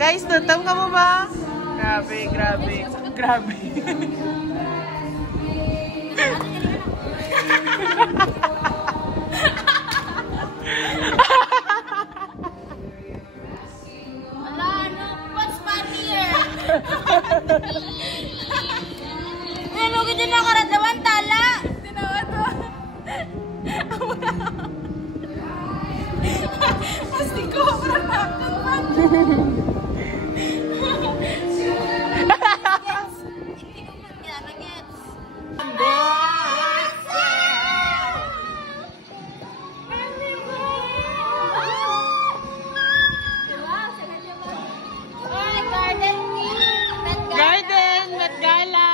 Guys, tutam ka mo ba? Grabe, grabe, grabe. Ala, ano? What's funnier? Ano ko din nakaradawan, tala? Tinawa to. Pasti ko, parang nakakampan. Garden, Met Gala.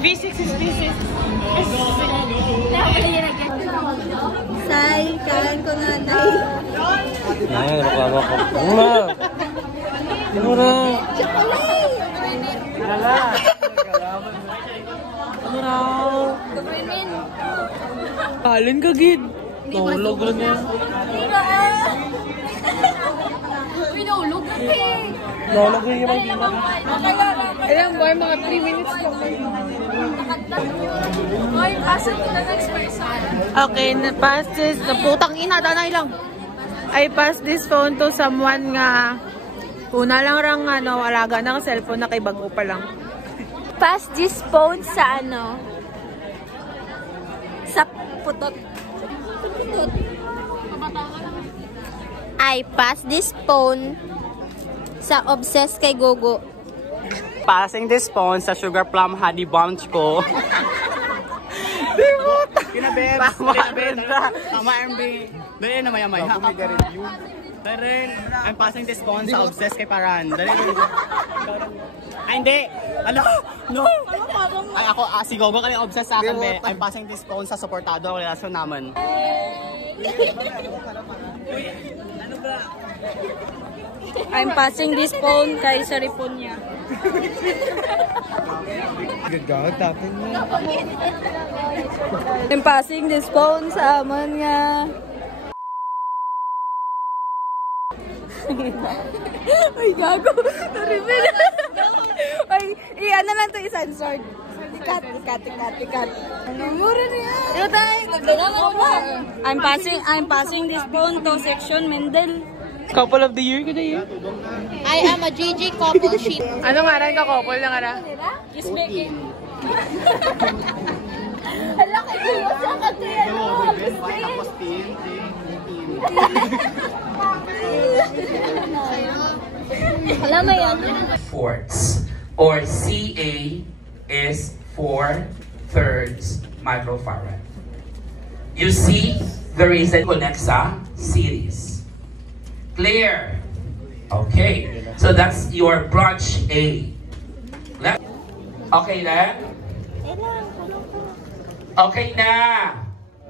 V6 is V6. Say, kain ko na, Nay. Ay, reklamo ko. Ano na? Ano na? Chocolate! Lala. Ano na? Alin ka, Gid? Nahulog lang yan. Pinulog na eh. Nahulog lang yung Ayan, boy, mga 3 minutes lang. Oy, pasok to the next person. Okay, pass this. Putang ina, danay lang. I pass this phone to someone nga una lang rang ano, alaga ng cellphone na kay bago pa lang. Pass this phone sa ano? Sa putot. Putot. I pass this phone sa obsessed kay Gogo. Passing this phone sa Sugar Plum Honey Bunch ko. Kinabebs. Tama, MB. Dali na maya-maya. I'm passing this phone sa obsessed kay Paran. Dali. Ay, hindi. Ano? No. Ay, ako, si Gogo kanina obsessed sa akin, be. I'm passing this phone sa supportado ang relasyon naman. I'm passing this phone kay Saripon niya. Gagawin, tapin mo. I'm passing this phone sa aman niya. Ay, gago. Naribin. Ay, iyan na lang ito i-censored. Ikat. Ano mura niya? Ito tayo. I'm passing this phone to Section Mendel. Couple of the year ka na yun? I am a GG couple sheet. Ano nga rin ka couple na nga rin? Kiss making. Hala kayo, sa katuya mo. Alam mo yan? Fourths, or CA is 4/3 microfarad. You see, there is a connect sa series. Clear? Okay, so that's your branch A. Okay na? Okay na.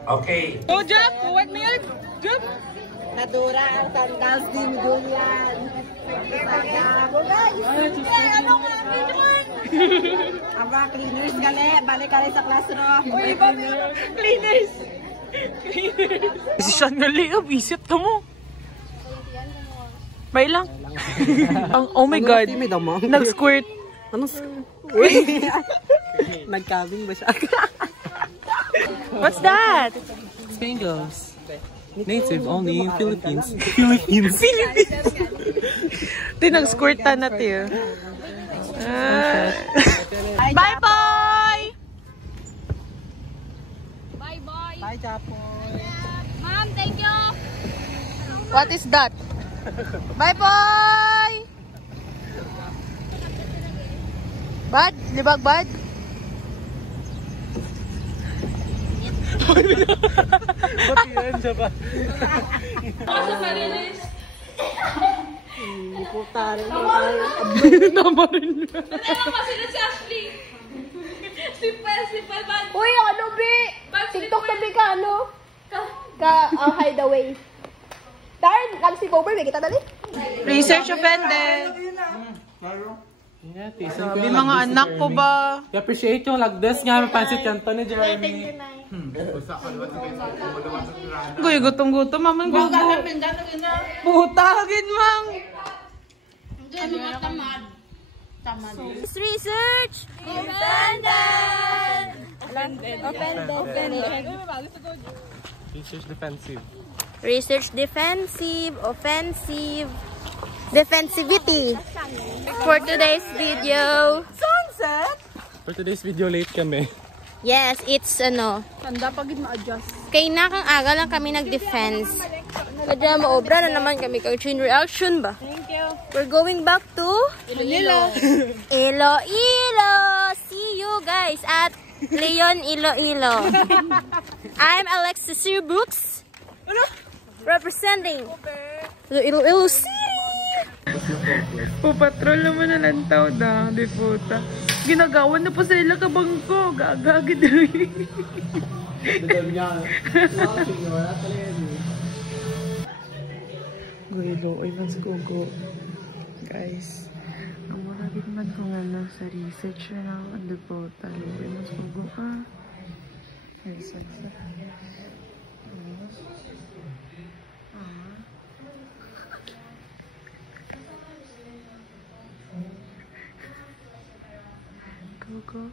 Okay. Go, Jump! What mo yun? Jump! Nadura ang tandals din Julian. Ano nga, Pidman? Aba, cleaners gali. Balik ka rin sa classroom. Uy, cleaners! Desisyon nga liab, isip ka mo. May lang. Oh my God. Nag-squirt. Ano? Nagkabing ba siya? What's that? Spangles. Native only in Philippines. Philippines. Ito nag-squirt na natin. Bye, boy! Bye-bye. Bye, Chapoy. Ma'am, thank you. What is that? Bye, boy! Bad? Libag bad? Pati yan siya ba? Tama rin niya. Uy, ano, Bi? TikTok na, Bi, ka, ano? Hideaway. Darn, lang si Bober, may kita dali. Research offended. Sabi mga anak ko ba? I appreciate yung lagdes nga. May pansit yan to ni Jeremy. Guy, gutom-gutom, mamang gugo. Putagin, mang. Research defendant. Research defensive. Research defensive, offensive, defensivity. For today's video. For today's video, late kami. Yes, it's ano. Tanda pag ma-adjust. Kay na kang aga lang kami nag-defense. Kaya maobra na naman kami kag chain reaction ba? Thank you. We're going back to Iloilo. Iloilo. See you guys at Leon Iloilo. I'm Alexis Sir Brooks. Representing the Iloilo City. Pupatrol naman na lantaw da, di puta. Ginagawan na po sa ila kabangko. Gagagid na Guilo, ay mas gugo. Guys, ang maragit man kung ano sa research na ang dipota. Ay mas gugo ka. Research na. Gugo.